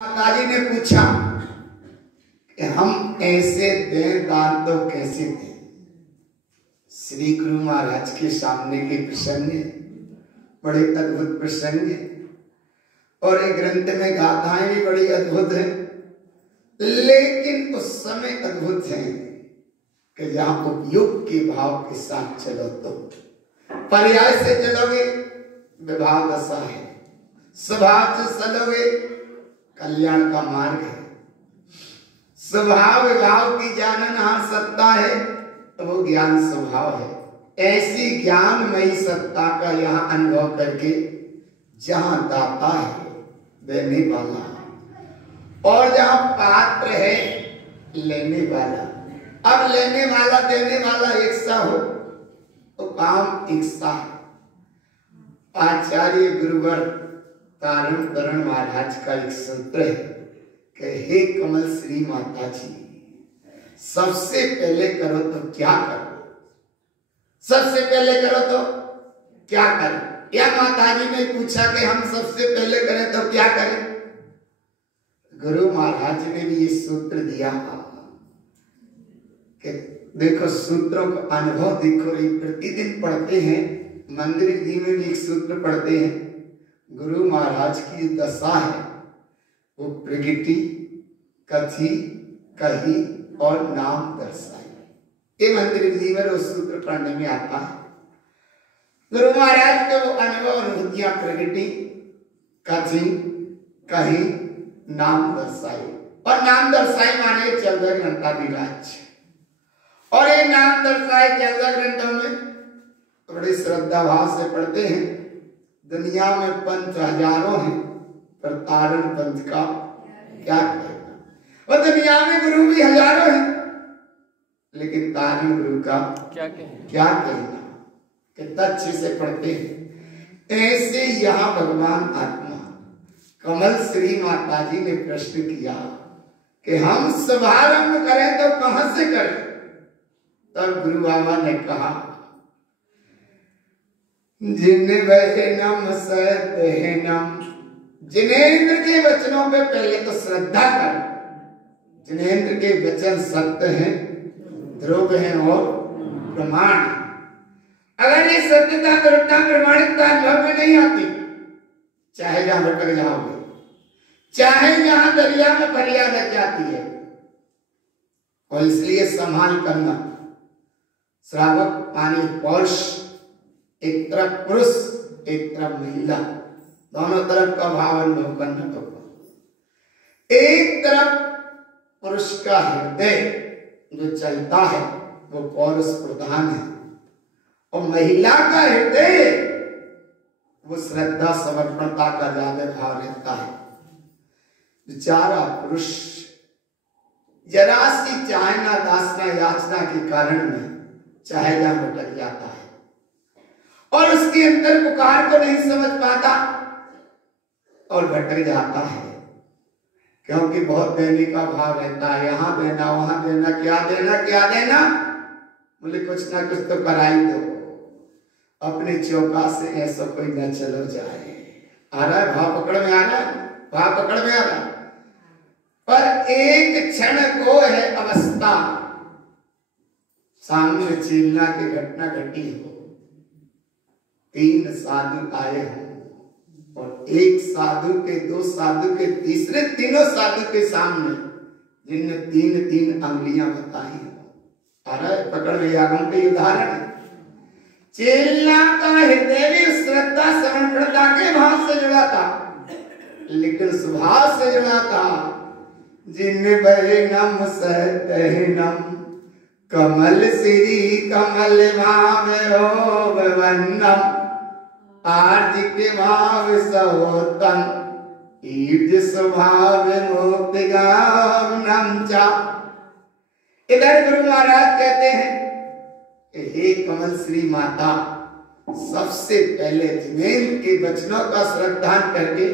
माताजी ने पूछा कि हम ऐसे दें दान तो कैसे दें। श्री गुरु महाराज के सामने के प्रसंग है, बड़े अद्भुत प्रसंग है और एक ग्रंथ में गाथाएं भी बड़ी अद्भुत हैं, लेकिन उस समय अद्भुत है कि जहां उपयोग के भाव के साथ चलो तो पर्याय से चलोगे विभाव दशा है, स्वभाव से चलोगे कल्याण का मार्ग है। स्वभाव विभाव की जानन हाँ सत्ता है तो वो ज्ञान स्वभाव है। ऐसी ज्ञानमयी सत्ता का यहाँ अनुभव करके जहां दाता है देने वाला और जहां पात्र है लेने वाला, अब लेने वाला देने वाला एक सा हो तो काम एक सा है। आचार्य गुरुवर तारण तरण महाराज का एक सूत्र है कि हे कमल श्री माता जी, सबसे पहले करो तो क्या करो, सबसे पहले करो तो क्या करो। या माता जी ने पूछा कि हम सबसे पहले करें तो क्या करें। गुरु महाराज ने भी ये सूत्र दिया कि देखो सूत्रों का अनुभव देखो, ये प्रतिदिन पढ़ते हैं, मंदिर जी में भी एक सूत्र पढ़ते हैं। गुरु महाराज की दशा है वो प्रगति कथी कही और नाम दर्शाई। ये मंदिर जी में उस सूत्र पढ़ने में आता है। गुरु महाराज के वो अनुभव अनुभूतियां प्रगति कथी कही नाम दर्शाई, और नाम दर्शाई माने 14 घंटा विराज। और ये नाम दर्शाए 14 घंटों में बड़ी श्रद्धा भाव से पढ़ते हैं। दुनिया में पंथ हजारों हैं पर तारण पंथ का क्या कहना। और दुनिया में गुरु भी हजारों हैं लेकिन तारण गुरु का क्या कहना। कितना अच्छे से पढ़ते हैं। ऐसे यहाँ भगवान आत्मा कमल श्री माता जी ने प्रश्न किया कि हम शुभारंभ करें तो कहां से करें। तब गुरु बाबा ने कहा जिन्वहनम सतहनम, जिनेंद्र के वचनों पे पहले तो श्रद्धा कर। जिनेंद्र के वचन सत्य हैं, ध्रुव हैं और प्रमाण। अगर ये सत्यता दृढ़ता प्रमाणिकता अनुभव में नहीं आती, चाहे जहां भटक जाओगे, चाहे जहां दरिया में फरिया लग जाती है। और इसलिए संभाल करना। श्रावक पानी पौरुष, एक तरफ पुरुष एक तरफ महिला, दोनों तरफ का भाव अनुभव करना होगा। एक तरफ पुरुष का हृदय जो चलता है वो पौरुष प्रधान है, और महिला का हृदय वो श्रद्धा समर्पणता का ज्यादा भाव रहता है। बेचारा पुरुष जरा सी चाहना दासना याचना के कारण में चाहे जहां भटक जाता है और उसके अंदर पुकार को नहीं समझ पाता और भटक जाता है, क्योंकि बहुत देने का भाव रहता है। यहां देना वहां देना, क्या देना क्या देना, बोले कुछ ना कुछ तो कराई दो। अपने चौका से ऐसा कोई न चलो जाए। आ रहा है भाव पकड़ में, आ रहा है भाव पकड़ में, आ रहा है। पर एक क्षण को है अवस्था, सामने चीलना की घटना घटी हो, 3 साधु आए हो और एक साधु के, 2 साधु के, तीसरे तीनों साधु के सामने जिनने 3 अंगुलियां बताई हो। आ रहा है पकड़ में, आगम के उदाहरण है। चेलना का हृदय भी श्रद्धा समर्पणता के भाव से जुड़ा था, लेकिन स्वभाव से जुड़ा था। जिन्वहनम सतहनम, कमल श्री कमल भाव हो वन्नम, आर्ज के भाव सहोतम, ईर्ज स्वभाव मोक्तिगामनम चा। इधर गुरु महाराज कहते हैं हे कमल श्री माता, सबसे पहले जिनेंद्र के वचनों का श्रद्धान करके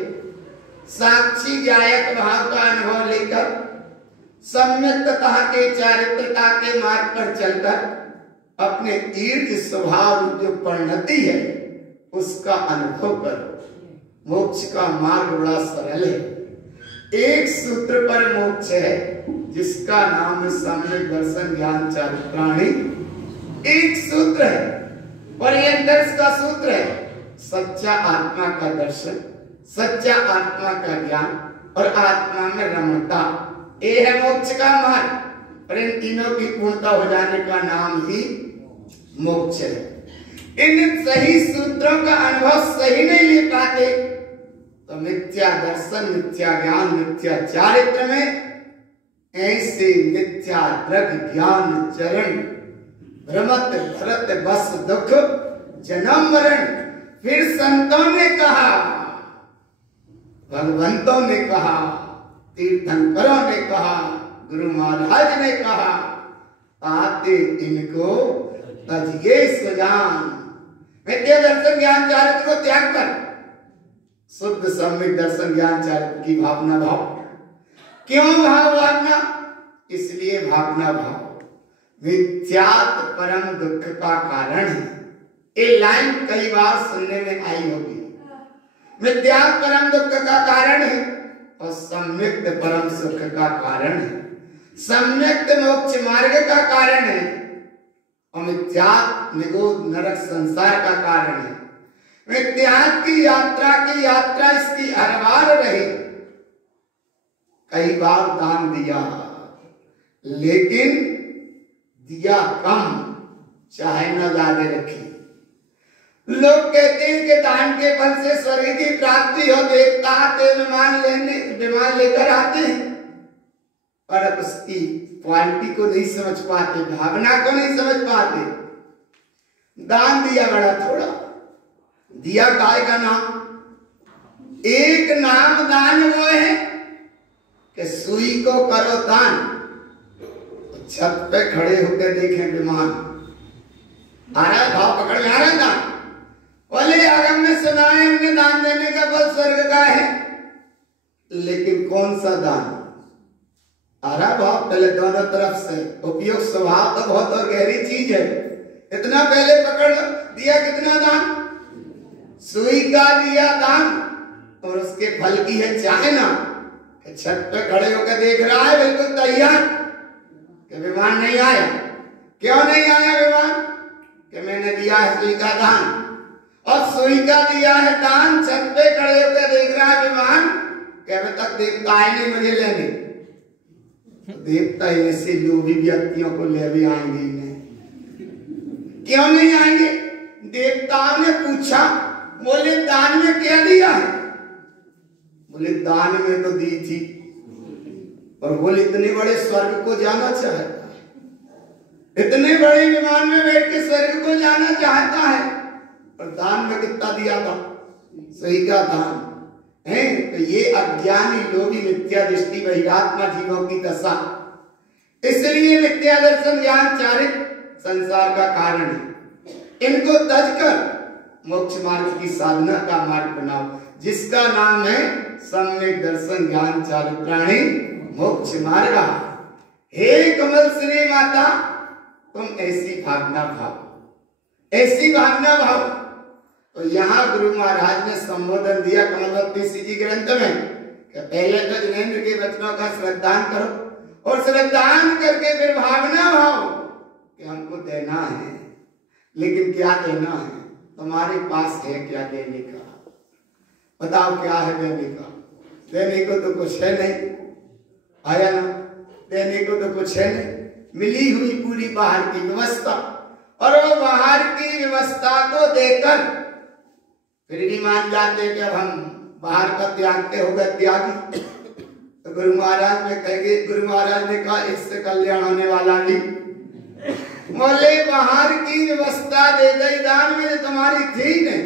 साक्षी गायक भाव का अनुभव लेकर सम्यक्तता के चारित्रता के मार्ग पर चलकर अपने ईर्ज स्वभाव जो परिणति है उसका अनुभव करो। मोक्ष का मार्ग बड़ा सरल है। एक सूत्र पर मोक्ष है जिसका नाम है सम्यक दर्शन ज्ञान चारित्राणी। एक सूत्र है और ये दर्श का सूत्र है सच्चा आत्मा का दर्शन, सच्चा आत्मा का ज्ञान और आत्मा में रमणता। ये है मोक्ष का मार्ग और इन तीनों की पूर्णता हो जाने का नाम ही मोक्ष है। इन सही सूत्रों का अनुभव सही नहीं ले पाते तो मिथ्या दर्शन, मिथ्या ज्ञान, मिथ्या चारित्र में ऐसे मिथ्या दृग ज्ञान चरण भ्रमत भरत बस दुख जन्म मरण। फिर संतों ने कहा, भगवंतों ने कहा, तीर्थंकरों ने कहा, गुरु महाराज ने कहा, आते इनको तजिए सुजान। मिथ्या दर्शन ज्ञान चारित्र को त्याग कर शुद्ध सम्यक दर्शन ज्ञान चारित्र की भावना भाव। क्यों भावना? इसलिए भावना भाव मिथ्यात परम दुख का कारण है। ये लाइन कई बार सुनने में आई होगी। मिथ्यात परम दुख का कारण है और सम्यक परम सुख का कारण है। सम्यक मोक्ष मार्ग का कारण है और मिथ्यात निगोद नरक संसार का कारण है। मिथ्यात की यात्रा इसकी हर बार रही। कई बार दान दिया लेकिन दिया कम, चाहे न ज्यादा रखी। लोग कहते हैं कि दान के फल से स्वर्ग की प्राप्ति हो। देवता आते विमान लेकर आते हैं पर उसकी क्वालिटी को नहीं समझ पाते, भावना को नहीं समझ पाते। दान दिया बड़ा थोड़ा, दिया काय का नाम? एक नाम दान वो है कि सुई को करो दान, छत पे खड़े होकर देखें विमान आ रहा है, भाव पकड़ में आ रहा है दान। बोले आगम में सुना है हमने दान देने का फल स्वर्ग का है, लेकिन कौन सा दान आ रहा भाव? पहले दोनों तरफ से उपयोग। स्वभाव तो बहुत और गहरी चीज है। इतना पहले पकड़ दिया, कितना दान? सुई का दिया दान और उसके फल की है चाहना। छत पे खड़े होकर देख रहा है बिल्कुल तैयार कि विमान नहीं आया। क्यों नहीं आया विमान? कि मैंने दिया है सुई का दान। और सुई का दिया है दान, छत पे खड़े होकर देख रहा है विमान कि अभी तक देवता आए नहीं मुझे लेने। तो देवता ऐसे लोभी व्यक्तियों को ले भी आएंगे नहीं। क्यों नहीं आएंगे? देवताओं ने पूछा, बोले दान में क्या दिया है? बोले दान में तो दी थी, और बोले इतने बड़े स्वर्ग को जाना चाहता है, इतने बड़े विमान में बैठ के स्वर्ग को जाना चाहता है, और दान में कितना दिया था? सही का दान है। तो ये अज्ञानी लोभी मिथ्या दृष्टि बहिरात्मा जीवों की दशा। इसलिए मिथ्या दर्शन ज्ञान चारित्र संसार का कारण है। इनको तज कर मोक्ष मार्ग की साधना का मार्ग बनाओ, जिसका नाम है सम्यक दर्शन ज्ञान चारित्राणी मोक्ष मार्ग। हे कमल श्री माता, तुम ऐसी भावना भाव, ऐसी भावना भाव। तो यहाँ गुरु महाराज ने संबोधन दिया कमलवती जी ग्रंथ में कि पहले तो जिनेंद्र के वचनों का श्रद्धान करो और श्रद्धान करके फिर भावना भाव कि हमको देना है, लेकिन क्या देना है? तुम्हारे पास है क्या देने का? बताओ क्या है देने का? देने को तो कुछ है नहीं, आया ना? देने को तो कुछ है नहीं। मिली हुई पूरी बाहर की व्यवस्था, और वो बाहर की व्यवस्था को देकर फिर भी मान जाते कि अब हम बाहर का त्यागते हो गए त्यागी। तो गुरु महाराज में कहेंगे, गुरु महाराज ने कहा इससे कल्याण होने वाला नहीं। बोले बाहर की व्यवस्था दे दी दान में, जो तुम्हारी थी नहीं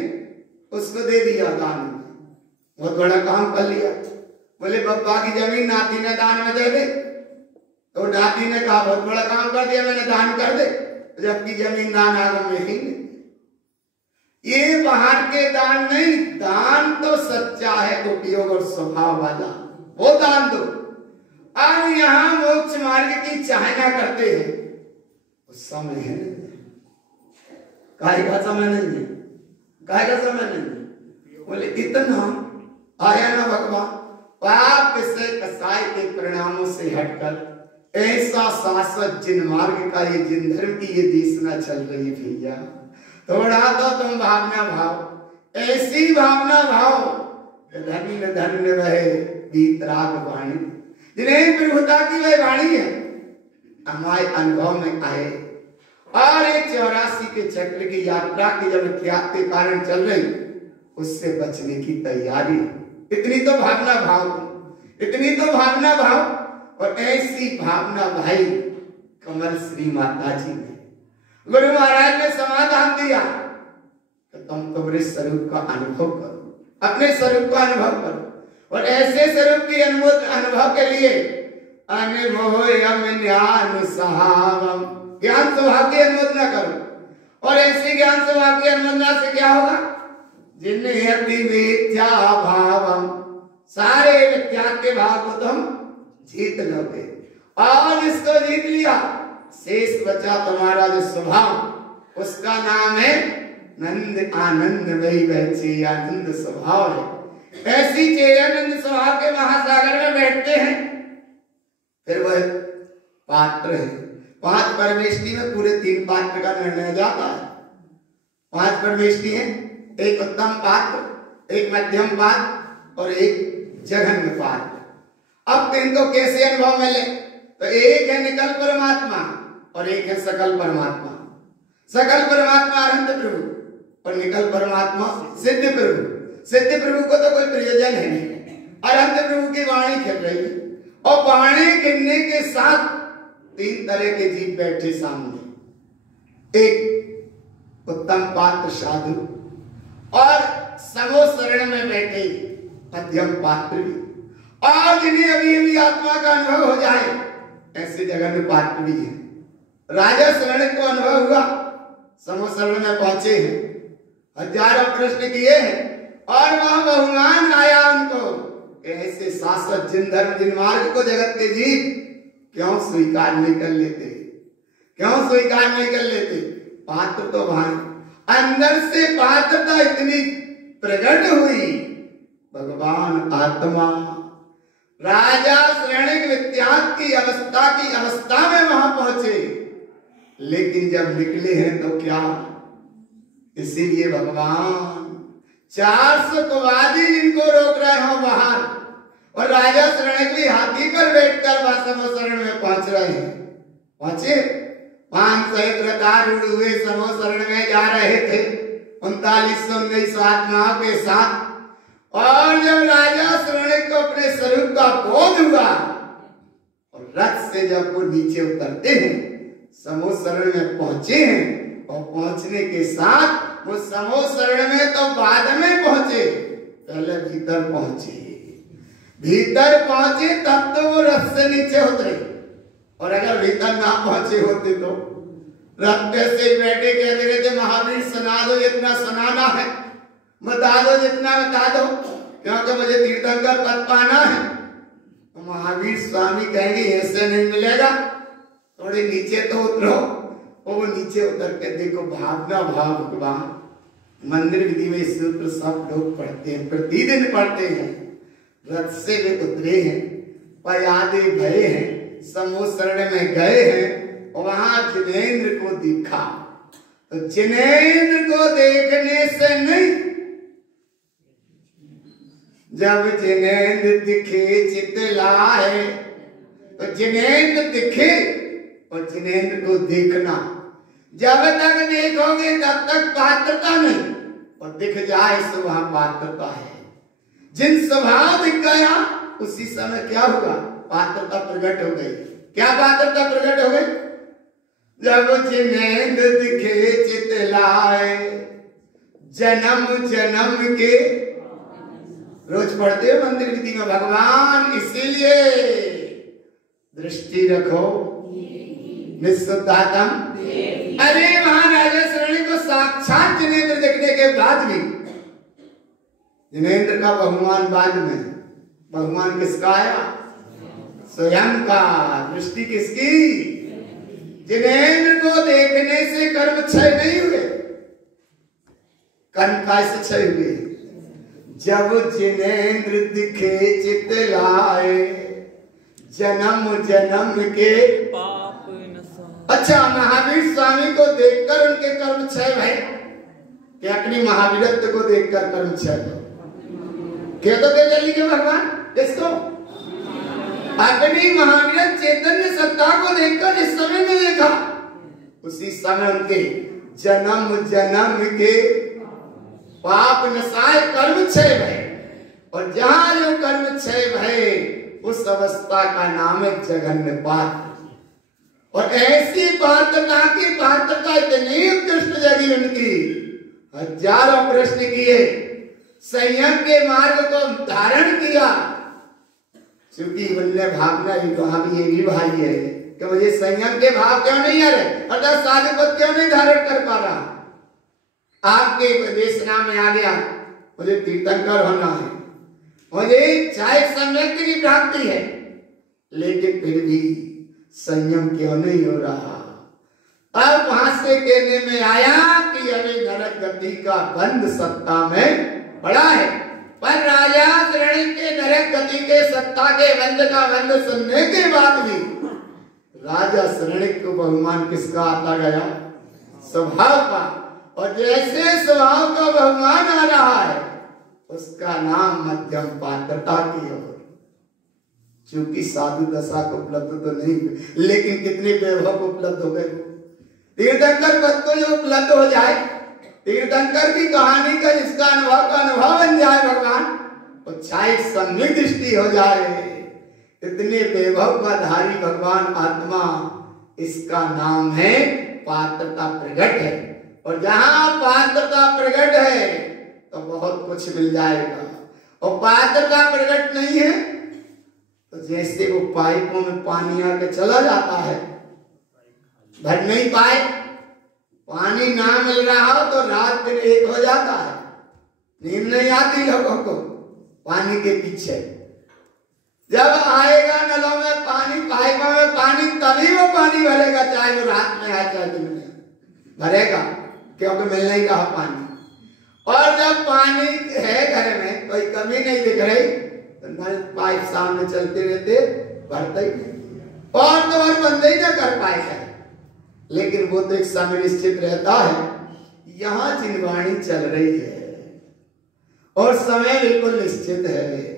उसको दे दिया दान में, बहुत बड़ा काम कर लिया। बोले बब्बा की जमीन नाती ने दान में दे दी, तो नाती ने कहा बहुत बड़ा काम कर दिया मैंने, दान कर दे, जबकि जमीन दान आगम में ही नहीं। ये बाहर के दान नहीं, दान तो सच्चा है उपयोग और स्वभाव वाला, वो दान दो। अब यहाँ मोक्ष मार्ग की चाहना करते हैं, उस समय है काय का समय नहीं है, काय का समय नहीं है। बोले इतना आया ना भगवान, पाप से कसाई के परिणामों से हटकर ऐसा शाश्वत जिन मार्ग का ये जिन धर्म की ये देशना चल रही है भैया, थोड़ा तो तुम भावना भाव, ऐसी भावना भाव धन्य धन्य रहे वीतराग वाणी, जिन्हें प्रभुता की वह वाणी है हमारे अनुभव में आए। और ये 84 के चक्र की यात्रा की जब त्याग के कारण चल रही, उससे बचने की तैयारी, इतनी तो भावना भाव, इतनी तो भावना भाव। और ऐसी भावना भाई कमल श्री माता जी ने, गुरु महाराज ने समाधान दिया कि तुम तुम्हारे स्वरूप का अनुभव करो, अपने स्वरूप का अनुभव करो। और ऐसे स्वरूप की अनुभव के लिए ज्ञान सहावम, ज्ञान स्वभाव की अनुमोदना करो। और ऐसी ज्ञान स्वभाव की अनुमोदना से क्या होगा? जिन्हें अति मिथ्या भावम, सारे मिथ्या के भाव को तुम जीत लोगे। और इसको जीत लिया, शेष बचा तुम्हारा जो स्वभाव, उसका नाम है नंद आनंद वही वह आनंद स्वभाव है। ऐसी चेयानंद स्वभाव के महासागर में बैठते हैं। फिर वह पात्र है, 5 परमेष्टि में पूरे 3 पात्र का निर्णय जाता है। 5 परमेष्टि है, एक उत्तम पात्र, एक मध्यम पात्र और एक जघन्य पात्र। अब इनको कैसे अनुभव मिले? तो एक है निकल परमात्मा और एक है सकल परमात्मा। सकल परमात्मा अनंत प्रभु और निकल परमात्मा सिद्ध प्रभु। सिद्ध प्रभु को तो कोई प्रयोजन है नहीं, अनंत प्रभु की वाणी खेल रही है। और वाणी खेलने के साथ 3 तरह के जीव बैठे सामने, एक उत्तम पात्र साधु और समो शरण में बैठे मध्यम पात्र भी, और जिन्हें अभी अभी आत्मा का अनुभव हो जाए ऐसे जगह में पात्र भी है। राजा शरण को अनुभव हुआ, समो शरण में पहुंचे हैं, हजारों प्रश्न किए हैं और वहां बहुमान आया उनको। ऐसे शाश्वत जिन धर्म जिन मार्ग को जगत के जीव क्यों स्वीकार नहीं कर लेते, क्यों स्वीकार नहीं कर लेते? पात्र तो भाई अंदर से पात्रता इतनी प्रकट हुई, भगवान आत्मा राजा श्रेणिक वित्याग की अवस्था में वहां पहुंचे। लेकिन जब निकले हैं तो क्या? इसीलिए भगवान 400 कुवादी जिनको रोक रहे हो बाहर, और राजा श्रेणिक भी हाथी पर बैठकर समो शरण में पहुंच रहे हैं। पहुंचे 500 रथारूढ़ हुए समो शरण में जा रहे थे 3919 आत्माओं के साथ। और जब राजा श्रेणिक को अपने स्वरूप का बोध हुआ और रथ से जब वो नीचे उतरते हैं, समो शरण में पहुंचे हैं, और पहुंचने के साथ वो समो शरण में तो बाद में पहुंचे, पहले भीतर पहुंचे। भीतर पहुंचे तब तो वो रथ से नीचे उतरे, और अगर भीतर ना पहुंचे होते तो रथ पे से बैठे कहते रहते महावीर सुना दो जितना सुनाना है, बता दो जितना बता दो, क्योंकि मुझे तीर्थंकर पद पाना है। तो महावीर स्वामी कहेंगे ऐसे नहीं मिलेगा, थोड़े नीचे तो उतरो। और वो नीचे उतर के देखो भावना भाव भगवान मंदिर विधि में सूत्र सब लोग पढ़ते हैं, प्रतिदिन पढ़ते हैं। रथ से वे उतरे हैं, पयादे भये हैं, समो शरण में गए हैं, और वहां जिनेंद्र को दिखा। तो जिनेंद्र को देखने से नहीं, जब जिनेंद्र दिखे चित लाए, तो जिनेंद्र दिखे और जिनेंद्र को देखना। जब तक देखोगे तब तक पात्रता नहीं, और दिख जाए सो वहां पात्रता है। जिन स्वभाव दिख गया उसी समय क्या हुआ? पात्रता प्रकट हो गई। क्या पात्रता प्रकट हो गई? जब जिनेंद्र दिखे चित लाए, जन्म जन्म के, रोज पढ़ते हो मंदिर विधि में भगवान, इसीलिए दृष्टि रखो निस्सुद्धातम। अरे वहां राजा श्रेणी को साक्षात जिनेंद्र देखने के बाद भी, जिनेंद्र का बहुमान बाद में, बहुमान किसका आया? स्वयं का। दृष्टि किसकी? जिनेंद्र को देखने से कर्म क्षय नहीं हुए। कर्म कैसे क्षय हुए? जब जिनेंद्र दिखे चित लाए, जन्म जन्म के पाप नसा। अच्छा, महावीर स्वामी को देखकर उनके कर्म क्षय भय, कि अपनी महावीरत्व को देखकर कर्म क्षय भय। क्या तो कह जल्दी के भगवान इसको अपनी महावीर चैतन्य सत्ता को देखकर जिस समय में देखा, उसी समय उनके जन्म जन्म के पाप नसाए कर्म क्षय भय। और जहां जो कर्म क्षय भय, उस अवस्था का नाम है जगन्य पात्र। और ऐसी पात्रता की पात्रता इतनी उत्कृष्ट जगी उनकी, हजारों प्रश्न किए, संयम के मार्ग को धारण किया। क्योंकि बोलने भावना ही वहां भी ये भी भाई है कि मुझे संयम के भाव क्यों नहीं आ रहे, अर्थात साधक क्यों नहीं धारण कर पा रहा। आपके देशना में आ गया, मुझे तीर्थंकर होना है, मुझे चाहे सम्यक की प्राप्ति है, लेकिन फिर भी संयम क्यों नहीं हो रहा। अब वहां से कहने में आया कि अभी नरक गति का बंध सत्ता में पड़ा है। पर राजा श्रेणी के नरक गति के सत्ता के बंध का बंध सुनने के बाद भी राजा श्रेणी को बहुमान किसका आता गया? स्वभाव का। और जैसे स्वभाव का बहुमान आ रहा है, उसका नाम मध्यम पात्रता की ओर। चूंकि साधु दशा को उपलब्ध तो नहीं, लेकिन कितने वैभव को उपलब्ध हो गए। तीर्थंकर पद को जो उपलब्ध हो जाए, तीर्थंकर की कहानी का जिसका अनुभव बन जाए भगवान, और चाहे सम्यक दृष्टि हो जाए, इतने वैभव का धारी भगवान आत्मा, इसका नाम है पात्रता प्रकट है। और जहां पात्रता प्रकट है तो बहुत कुछ मिल जाएगा। और पात्रता प्रकट नहीं है तो जैसे वो पाइपों में पानी आके चला जाता है, भर नहीं पाए, पानी ना मिल रहा हो तो रात दिन एक हो जाता है, नींद नहीं आती लोगों को पानी के पीछे। जब आएगा नलों में पानी, पाइपों में पानी, तभी वो पानी भरेगा, चाहे वो रात में आए चाहे दिन में भरेगा, क्योंकि मिल नहीं रहा पानी। और जब पानी है घर में, कोई कमी नहीं दिख रही, तो नल पाइप सामने चलते रहते, भरते ही और तो और बंद ही ना कर पाएगा। लेकिन वो तो एक समय निश्चित रहता है, यहाँ जिनवाणी चल रही है और समय बिल्कुल निश्चित है।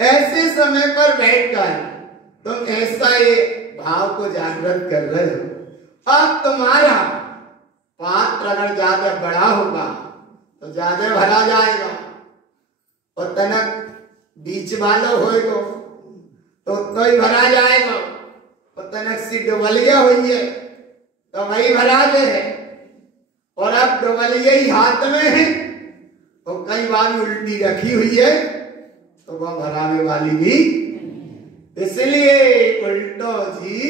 ऐसे समय पर बैठकर तुम ऐसा ये भाव को जागृत कर रहे हो। अब तुम्हारा पात्र अगर ज्यादा बड़ा होगा तो ज्यादा भरा जाएगा, और तनक बीच वाला होएगा तो उतना ही भरा जाएगा, और तनक सी डबलिया हुई है तो वही भरा दे है। और अब डबलिया ही हाथ में है, और कई बार उल्टी रखी हुई है तो वह भराने वाली भी। इसलिए उल्टो जी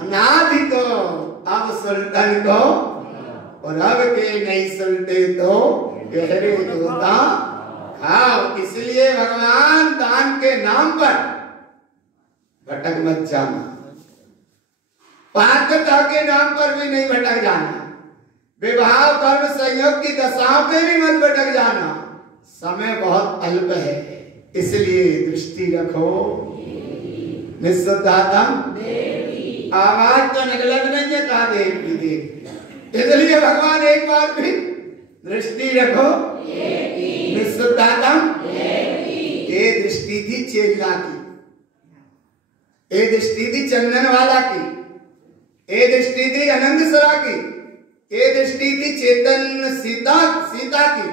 अनादि को अब सुल्तान को, और अब के नहीं सुलटे तो गहरे होता खाओ। इसलिए भगवान दान के नाम पर भटक मत जाना, पात्रता के नाम पर भी नहीं भटक जाना, विवाह कर्म संयोग की दशा पे भी मत भटक जाना। समय बहुत अल्प है, इसलिए दृष्टि रखो। निस्सुद्धातम आवाज तो निकलत नहीं है, कहा देवी देवी। इसलिए भगवान एक बार भी दृष्टि रखो। निस्सुद्धातम, ये दृष्टि थी चेला की, ये दृष्टि थी चंदन वाला की, ये दृष्टि थी अनंतसरा की, ये दृष्टि थी चेतन सीता की,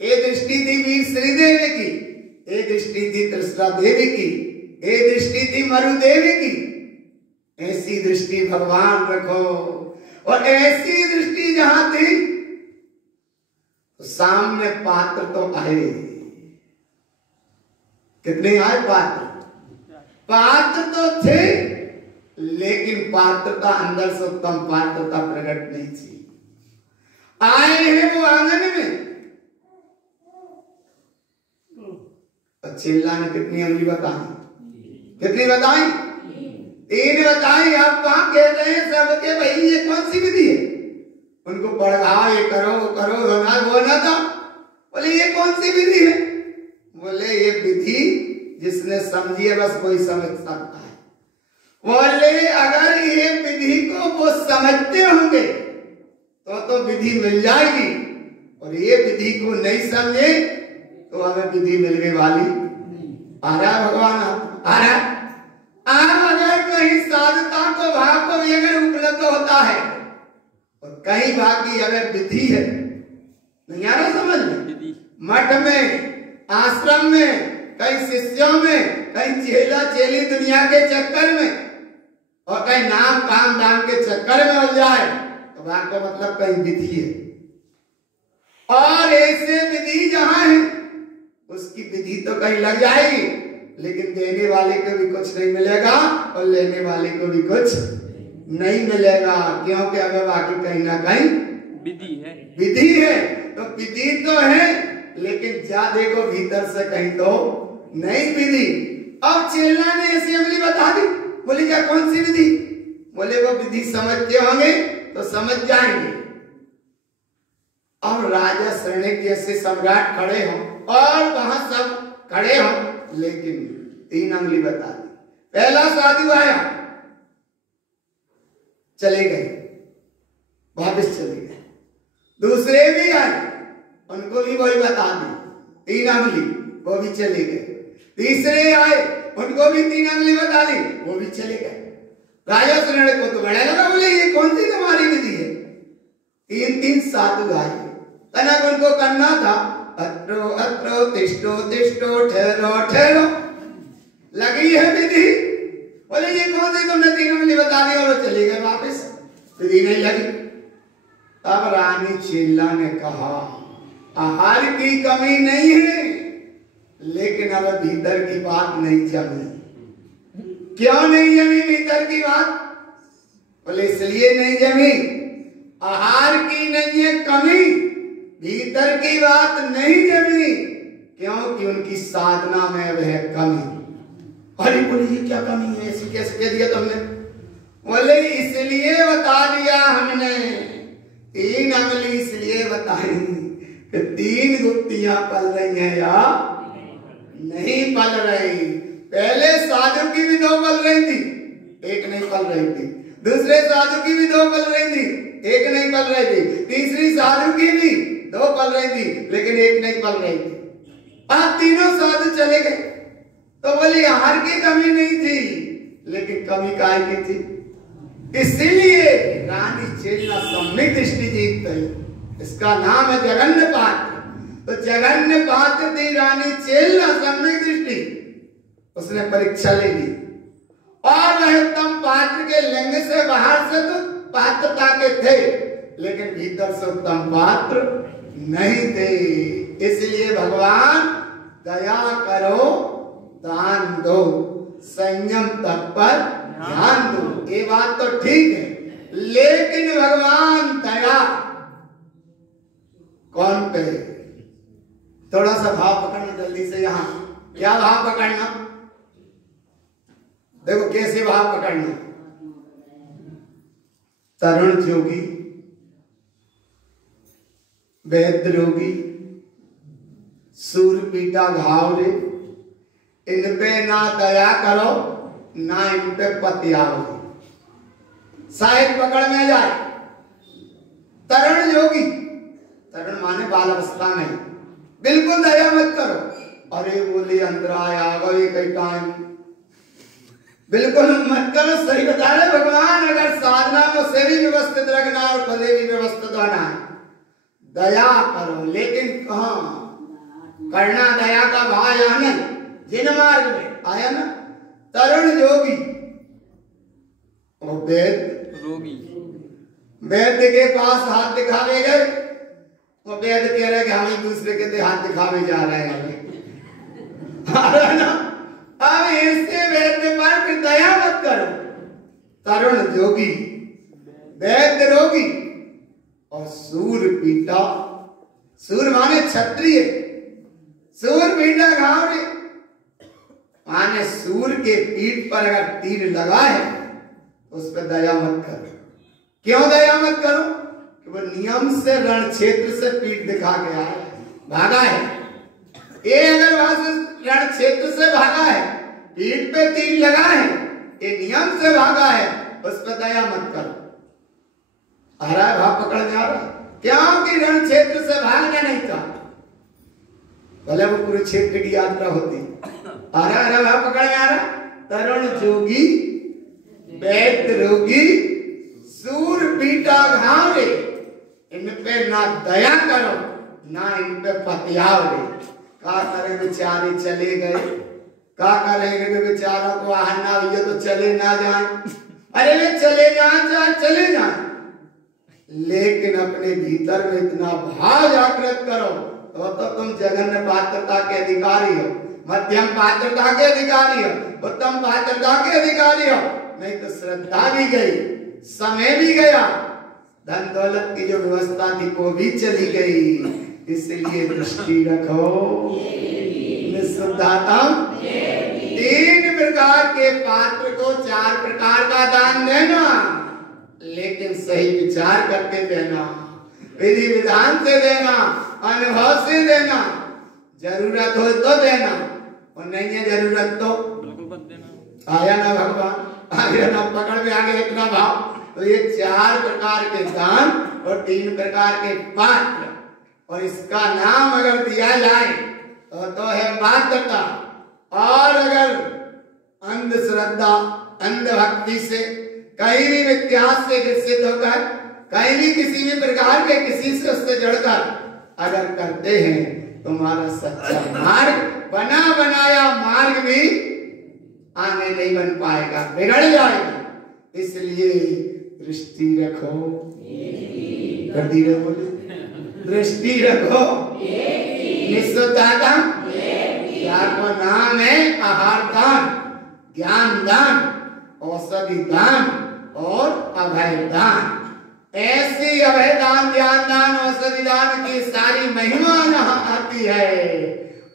ये दृष्टि थी वीर श्रीदेवी की, ये दृष्टि थी त्रिशला देवी की, ये दृष्टि थी मरु देवी की। ऐसी दृष्टि भगवान रखो। और ऐसी दृष्टि जहां थी तो सामने पात्र तो आए। कितने आए पात्र? पात्र तो थे, लेकिन पात्रता अंदर से उत्तम पात्रता प्रकट नहीं थी। आए हैं वो आंगन में, और चिल्ला ने कितनी अंगली बताई? कितनी बताई? 3 बताई। आप वहां कह रहे हैं सबके, भाई ये कौन सी विधि है? उनको पढ़ाओ, ये करो वो करो, होना वो ना था। बोले ये कौन सी विधि है? बोले ये विधि जिसने समझी है बस कोई समझ सकता है। बोले अगर ये विधि को वो समझते होंगे तो विधि मिल जाएगी, और ये विधि को नहीं समझे तो हमें विधि मिलने वाली। आ रहा है भगवान, आ रहा है। आप अगर कहीं साधुता को भाव को भी अगर उपलब्ध होता है और कहीं बाकी अगर विधि है, नहीं आ रहा समझ में, मठ में, आश्रम में, कहीं शिष्यों में, कहीं चेला चेली दुनिया के चक्कर में, और कहीं नाम काम दाम के चक्कर में हो जाए तो बात का मतलब कहीं विधि है। और ऐसे विधि जहां है उसकी विधि तो कहीं लग जाएगी, लेकिन देने वाले को भी कुछ नहीं मिलेगा और लेने वाले को भी कुछ नहीं मिलेगा, क्योंकि अगर बाकी कहीं ना कहीं विधि है। विधि है तो विधि तो है, लेकिन जा देखो भीतर से कहीं तो नहीं विधि। अब चेला ने असेंबली बता दी, बोले क्या कौन सी विधि? बोले वो विधि समझते होंगे तो समझ जाएंगे। अब राजा शरण्य जैसे सम्राट खड़े हों और वहां सब खड़े हों, लेकिन 3 अंगुली बता दी। पहला साधु आया, चले गए, वापस चले गए। दूसरे भी आए, उनको भी वही बता दी 3 अंगुली, वो भी चले गए। तीसरे आए, उनको भी 3 अंगुली बता दी, वो भी चले गए। राजा शरण्य को तो बड़ा लगा, बोले ये कौन सी तुम्हारी विधि है? 3 साधु आए, तनक उनको करना था अत्रो अत्रो तिष्ठो तिष्ठो ठहरो ठहरो, लगी है विधि। बोले ये कौन सी तुमने 3 अंगुली बता दी, और वो चले गए वापस, विधि नहीं लगी। तब रानी चेला ने कहा आहार की कमी नहीं है, लेकिन अब भीतर की बात नहीं जमी। क्यों नहीं जमी भीतर की बात? बोले इसलिए नहीं जमी, आहार की नहीं है कमी, भीतर की बात नहीं जमी, क्योंकि उनकी साधना में वह कमी। अरे बोले ये क्या कमी है, ऐसी कैसे कह दिया तुमने? बोले इसलिए बता दिया हमने, 3 अंगुली इसलिए बताई कि 3 गुत्तियां पल रही हैं या नहीं पल रही। पहले साधु की भी 2 पल रही थी, 1 नहीं पल रही थी। दूसरे साधु की भी 2 पल रही थी, 1 नहीं पल रही थी। तीसरी साधु की भी 2 पल रही थी, लेकिन 1 नहीं पल रही थी। अब तीनों साधु चले गए तो बोले आहार की कमी नहीं थी, लेकिन कमी काय की थी? इसीलिए रानी चेला सम्यक दृष्टि जीत गई। इसका नाम है जगन्य पात्र। तो जगन्य पात्र थी रानी चेला सम्यक दृष्टि, उसने परीक्षा ले ली और वह उत्तम पात्र के लिंग से बाहर से तो पात्रता के थे, लेकिन भीतर से उत्तम पात्र नहीं थे। इसलिए भगवान दया करो, दान दो, संयम तप पर ध्यान दो। ये बात तो ठीक है, लेकिन भगवान दया कौन पे? थोड़ा सा भाव पकड़ना जल्दी से। यहां क्या भाव पकड़ना? देखो कैसे भाव पकड़ना। तरुण जोगी, वैद्य रोगी, सूर पीटा घाव रे, इन पे ना दया करो ना इन पे पतियाओ, शायद पकड़ में जाए। तरुण योगी, तरुण माने बाल अवस्था में, बिल्कुल दया मत करो। अरे बोले अंतराय आ गए कई टाइम, बिल्कुल मत करो। सही बता रहे भगवान, अगर साधना में से भी व्यवस्थित रखना और पदे भी व्यवस्थित होना है, दया करो। लेकिन कहां करना दया का भाव? या नहीं, जिन मार्ग में आया ना। तरुण योगी और वैद्य रोगी, वैद्य के पास हाथ दिखावे गए, वो वैद्य कह रहे कि हम एक दूसरे के हाथ दिखावे जा रहे हैं ना। अब इससे वैद्य पर फिर दया मत करो। तरुण योगी, वैद्य रोगी और सूर पीटा, सूर माने क्षत्रिय, सूर पीटा घाव रे माने सूर के पीठ पर अगर तीर लगा है उस पर दया मत करो। क्यों दया मत करो? कि वो नियम से रण क्षेत्र से पीठ दिखा के आया, भागा है। ये अगर वहां से रण क्षेत्र से भागा है, पीठ पे तीर लगा है, ये नियम से भागा है, उस पर दया मत करो। आ रहा है भाव पकड़ में आ रहा है, क्योंकि रण क्षेत्र से भागना नहीं था, भले वो पूरे क्षेत्र की यात्रा होती। आ रहा है भाव पकड़ में आ रहा। तरुण जोगी वैद्य रोगी सूर पीटा घावरे, इन पे ना दया करो ना इन पे पतियाव रे। का करे बेचारे चले गए, का करेंगे कि बेचारों को आहार ना हुई तो चले ना जाए। अरे वे चले जाए चले जाए, लेकिन अपने भीतर में इतना भाव जागृत करो तो तुम जघन्य पात्रता के अधिकारी हो, मध्यम पात्रता के अधिकारी हो, उत्तम पात्रता के अधिकारी हो। नहीं तो श्रद्धा भी गई, समय भी गया, धन दौलत की जो व्यवस्था थी वो भी चली गई। इसलिए दृष्टि रखो। निःशुद्धाता 3 प्रकार के पात्र को 4 प्रकार का दान देना, लेकिन सही विचार करके देना, विधि विधान से देना, अनुभव से देना। जरूरत हो तो देना, और नहीं है जरूरत तो बिल्कुल मत देना। आया ना भगवान, आया ना पकड़ में आ गया इतना भाव। तो ये 4 प्रकार के दान और 3 प्रकार के पात्र, और इसका नाम अगर दिया जाए तो है पात्रता। और अगर अंधश्रद्धा अंधभक्ति से कहीं भी मिथ्यास से ग्रसित होकर, कहीं भी किसी भी प्रकार के किसी से उससे जुड़कर अगर करते हैं, तुम्हारा सच्चा मार्ग बना बनाया मार्ग भी आगे नहीं बन पाएगा, बिगड़ जाएगा। इसलिए दृष्टि रखो, कर दी रे बोले, दृष्टि रखो। निःशुद्धाता को नाम है आहार दान, ज्ञान दान, औषधि दान और अभय दान। ऐसी अभय दान, ज्ञान दान, औषधि दान की सारी महिमा यहाँ आती है।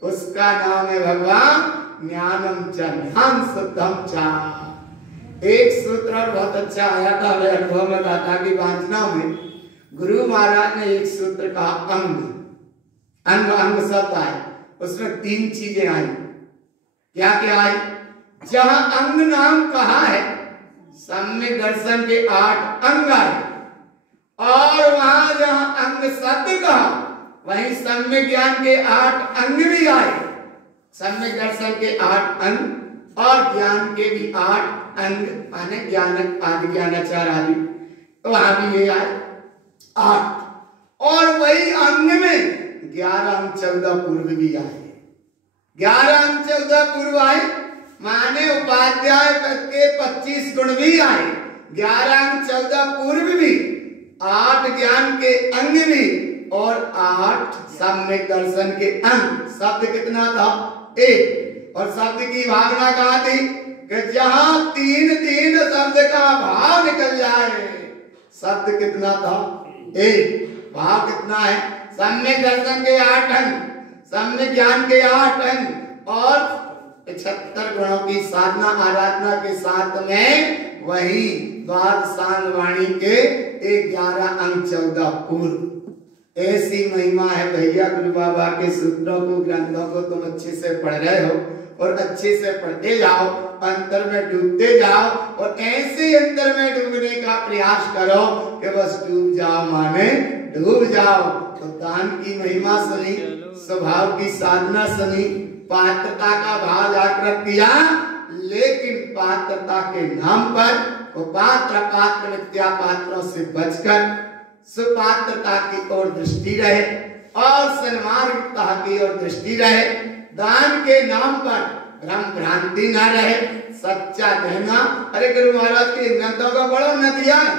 उसका नाम है भगवान ज्ञानम च ज्ञान शुद्धम च। एक सूत्र और बहुत अच्छा आया था, मेरे अनुभव में कहा कि वांचना में गुरु महाराज ने एक सूत्र कहा, अंग अंग अंग शब्द आए, उसमें 3 चीजें आई। क्या क्या आई? जहां अंग नाम कहा है, सम्यक दर्शन के 8 अंग आए, और वहां जहां अंग शब्द कहा, वहीं सम्यक ज्ञान के 8 अंग भी आए। सम्यक दर्शन के 8 अंग और ज्ञान के भी 8 अंग, माने ज्ञान आदि, ज्ञानाचार आदि, तो वहां भी ये आए 8। और वही अंग में 11 अंग 14 पूर्व भी आए। 11 अंग 14 पूर्व आए, माने उपाध्याय पद के 25 गुण भी आए। 11 अंग 14 पूर्व भी, 8 ज्ञान के अंग भी, और 8 सम्यक दर्शन के अंग। शब्द कितना था? 1। और शब्द की भावना कहा थी कि जहां 3 शब्द का भाव निकल जाए। शब्द कितना था? 1। भाव कितना है? सम्यक दर्शन के 8 अंग, सम्यक ज्ञान के 8 अंग, और 75 गुणों की साधना आराधना के साथ में वही द्वादशांग वाणी के 11 अंग 14 पूर्व। ऐसी महिमा है भैया। गुरु बाबा के सूत्रों को, ग्रंथों को तुम अच्छे से पढ़ रहे हो, और अच्छे से पढ़ते जाओ, अंतर में डूबते जाओ, और ऐसे अंतर में डूबने का प्रयास करो कि बस डूब जाओ, माने डूब जाओ। तो दान की महिमा सुनी, स्वभाव की साधना सुनी, पात्रता का भाव जागृत किया, लेकिन पात्रता के नाम पर वो पात्र मिथ्या पात्रों से बचकर सुपात्रता की ओर दृष्टि रहे, और सन्मार्गता की ओर दृष्टि रहे। दान के नाम पर भ्रम भ्रांति न रहे, सच्चा देना। अरे गुरु महाराज के ग्रंथों का बड़ा न दिया है।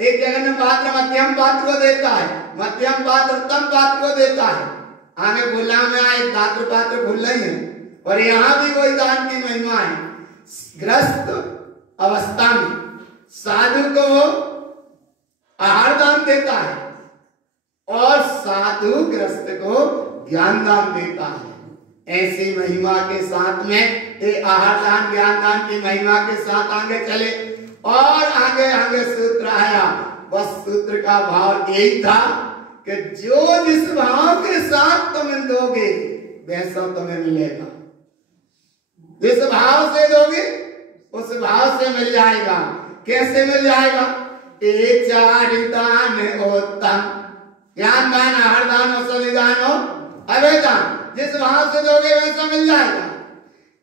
एक जगह पात्र मध्यम पात्र को देता है, मध्यम पात्र उत्तम पात्र को देता है। आगे भूला में आए दात्र पात्र भूल नहीं है, और यहाँ भी कोई दान की महिमा है। ग्रस्त अवस्था में साधु को आहार दान देता है, और साधु ग्रस्त को ज्ञान दान देता है। ऐसी महिमा के साथ में ये आहार दान ज्ञान दान की महिमा के साथ आगे चले, और आगे आगे सूत्र आया। बस सूत्र का भाव यही था कि जो जिस भाव के साथ तुम दोगे वैसा तुम्हें मिलेगा। जिस भाव से दोगे उस भाव से मिल जाएगा। कैसे मिल जाएगा? ए चारि दान उत्तम, ज्ञान दान, आहार दान, औषधि दान और अभय दान। जिस भाव से दोगे वैसा मिल जाएगा।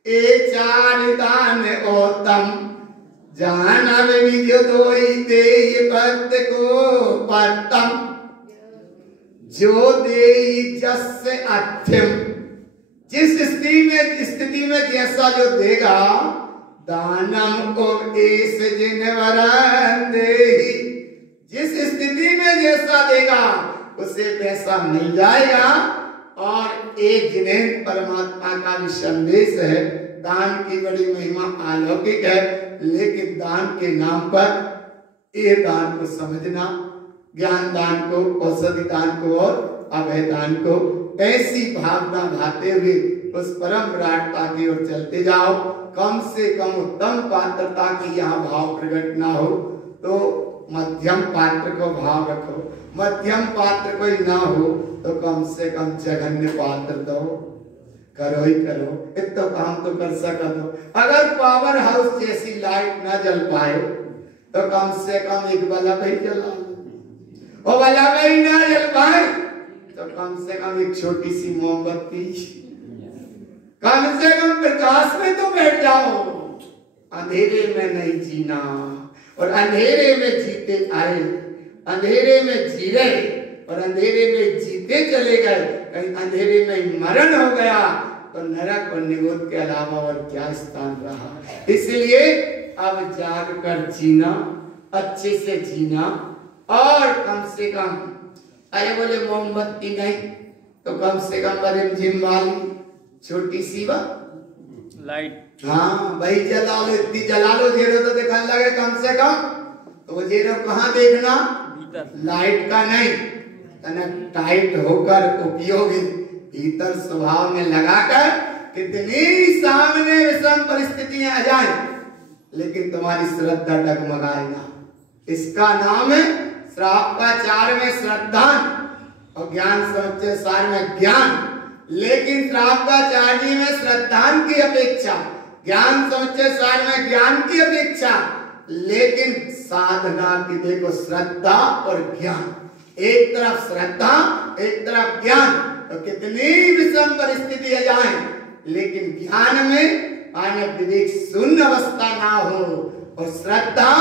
ए चारि दान उत्तम, जान विद्यो दोई दे पत्त को पत्तम, जो दे जस अत्यम। जिस स्थिति में जैसा जो देगा, दानम को एस जिनवरन देहि। जिस स्थिति में जैसा देगा उसे पैसा मिल जाएगा। और एक जिनेन्द्र परमात्मा का भी संदेश है। दान की बड़ी महिमा अलौकिक है, लेकिन दान के नाम पर ये दान को समझना, ज्ञान दान को, औषधि दान को और अभय दान को ऐसी भावना भाते हुए उस परम विराटता की ओर चलते जाओ। कम से कम उत्तम पात्रता की यहाँ भाव प्रकट ना हो तो मध्यम पात्र को भाव रखो। मध्यम पात्र कोई ना हो तो कम से कम जघन्य पात्र दो। करो ही करो, इतना काम तो कर सका दो। अगर पावर हाउस जैसी लाइट ना जल पाए तो कम से कम एक बल्ब ही जला लो। और बल्ब ही ना जल पाए तो कम से कम एक छोटी सी मोमबत्ती, कम से कम प्रकाश में तो बैठ जाओ। अंधेरे में नहीं जीना। और अंधेरे में जीते आए, अंधेरे में जी रहे और अंधेरे में जीते चले गए। कहीं अंधेरे में मरण हो गया तो नरक और निगोद के अलावा और क्या स्थान रहा। इसलिए अब जाग कर जीना, अच्छे से जीना। और कम से कम, अरे बोले मोमबत्ती नहीं तो कम से कम रिमझिम वाली छोटी सी लाइट, हाँ भाई जला लो, इतनी जला लो जीरो तो दिखने लगे कम से कम। तो वो जीरो कहाँ देखना? लाइट का नहीं, टाइट होकर उपयोगी भीतर स्वभाव में लगाकर कितनी सामने विषम परिस्थितियां आ जाए लेकिन तुम्हारी श्रद्धा डगमगाए ना। इसका नाम है श्रावकाचार में श्रद्धा और ज्ञान समुच्चय सार में ज्ञान। लेकिन श्रावकाचार्य में श्रद्धा की अपेक्षा, ज्ञान समुच्चय सार में ज्ञान की अपेक्षा, लेकिन साधना की देखो श्रद्धा और ज्ञान। एक तरफ श्रद्धा, एक तरफ ज्ञान, तो कितनी विषम परिस्थिति आ जाए लेकिन ज्ञान में आने विवेक शून्य अवस्था ना हो और श्रद्धा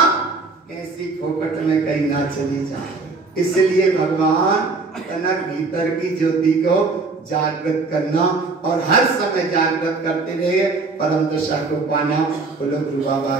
ऐसी फोकट में कहीं ना चली जाए। इसलिए भगवान तनक भीतर की ज्योति को जागृत करना और हर समय जागृत करते रहे, परम दशा को पाना। बोलो गुरु बाबा।